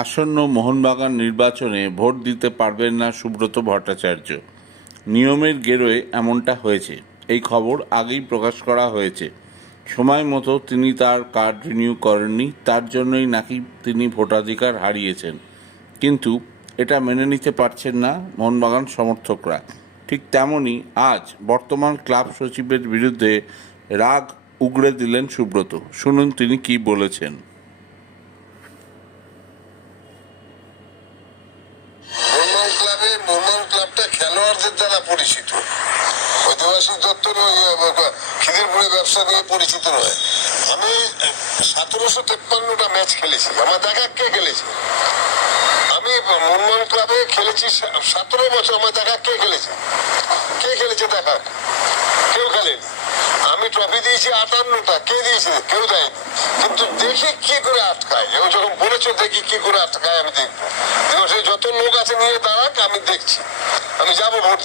আসন্ন মোহনবাগান নির্বাচনে ভোট দিতে পারবেন না সুব্রত ভট্টাচার্য। নিয়মের গেরোয় এমনটা হয়েছে। এই খবর আগেই প্রকাশ করা হয়েছে। সময় মতো তিনি তার কার্ড রিনিউ করেননি, তার জন্যই নাকি তিনি ভোটাধিকার হারিয়েছেন। কিন্তু এটা মেনে নিতে পারছেন না মোহনবাগান সমর্থকরা। ঠিক তেমনই আজ বর্তমান ক্লাব সচিবের বিরুদ্ধে রাগ উগড়ে দিলেন সুব্রত। শুনুন তিনি কি বলেছেন। মোহনবাগান ক্লাবটা খেলোয়াড়দের দ্বারা পরিচিত, ঐতিহাসিক দপ্তর খিদিরপুরে ব্যবসা নিয়ে পরিচিত নয়। আমি 1753টা ম্যাচ খেলেছি, আমার দেখা কে খেলেছে? আমি মোহনবাগান ক্লাবে খেলেছি 17 বছর, আমার দেখা কে খেলেছে? কে খেলেছে দেখা? কেউ খেলেনি। আমি ট্রফি দিয়েছি 58টা, কে দিয়েছে? কেউ দেয়নি। কিন্তু দেখি কি করে আটকায়। ও যখন বলেছো দেখি কি করে আটকায়, আমি দেখবো। যত লোক আছে নিয়ে দাঁড়াক, আমি দেখছি, আমি যাবো ভোট।